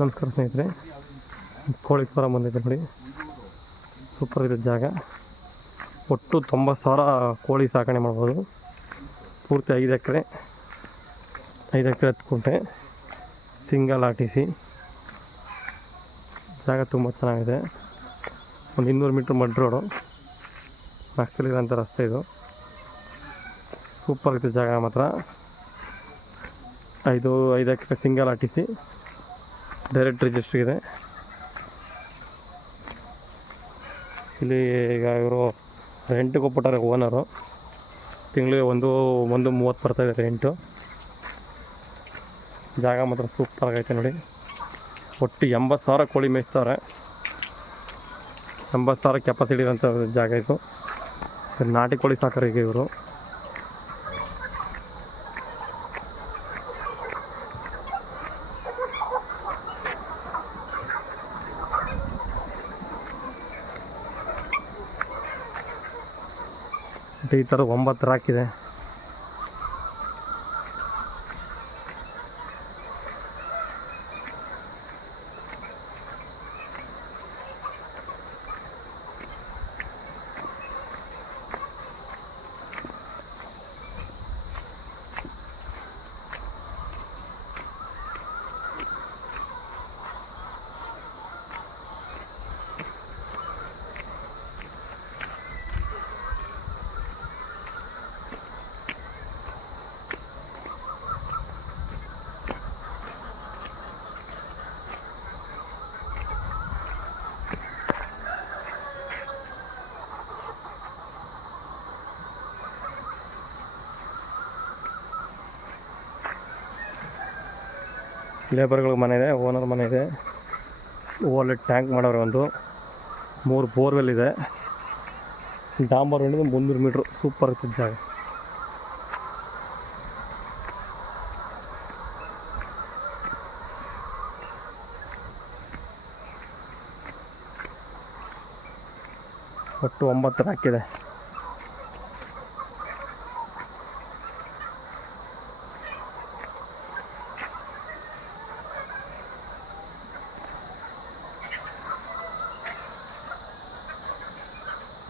ನಮಸ್ಕಾರ ಸ್ನೇಹಿತರೆ, ಕೋಳಿ ಫಾರಂ ಬಂದಿದೆ ನೋಡಿ. ಸೂಪರ್ ಇದೆ ಜಾಗ. ಒಟ್ಟು 90,000 ಕೋಳಿ ಸಾಕಣೆ ಮಾಡ್ಬೋದು. ಪೂರ್ತಿ 5 ಎಕರೆ ಹತ್ಕೊಂಡೆ ಸಿಂಗಲ್ RTC. ಜಾಗ ತುಂಬ ಚೆನ್ನಾಗಿದೆ. ಒಂದು 200 ಮೀಟ್ರ್ ಮಡ್ ರೋಡು, ನಕ್ಸಲಿರೋಂಥ ರಸ್ತೆ ಇದು. ಸೂಪರ್ ಇದೆ ಜಾಗ ಮಾತ್ರ. 5 ಎಕರೆ ಸಿಂಗಲ್ RTC, ಡೈರೆಕ್ಟ್ ರಿಜಿಸ್ಟ್ರ್ ಇದೆ. ಇಲ್ಲಿ ಈಗ ಇವರು ರೆಂಟಿಗೆ ಕೊಟ್ಬಿಟ್ಟಾರೆ ಓನರು. ತಿಂಗಳಿಗೆ ಒಂದು 30 ಬರ್ತಾಯಿದೆ ರೆಂಟು. ಜಾಗ ಮಾತ್ರ ಸೂಪರ್ ಆಗೈತೆ ನೋಡಿ. ಒಟ್ಟು 80,000 ಕೋಳಿ ಮೇಯಿಸ್ತಾರೆ. 80,000 ಕೆಪಾಸಿಟಿ ಇರೋಂಥ ಜಾಗ ಇದು. ನಾಟಿ ಕೋಳಿ ಸಾಕರಿಗೆ ಇವರು. ಈ ಥರ 9 ರಾಕಿದೆ. ಲೇಬರ್ಗಳಿಗೆ ಮನೆ ಇದೆ, ಓನರ್ ಮನೆ ಇದೆ. ಓವರ್ಲೆಟ್ ಟ್ಯಾಂಕ್ ಮಾಡೋರು, 3 ಬೋರ್ವೆಲ್ ಇದೆ. ಡಾಂಬರ್ ಹೊಂದಿದ್ದು 300 ಮೀಟ್ರು. ಸೂಪರ್ ಇತ್ತು ಜಾಗ. ಒಟ್ಟು 9 ರಾಕಿದೆ.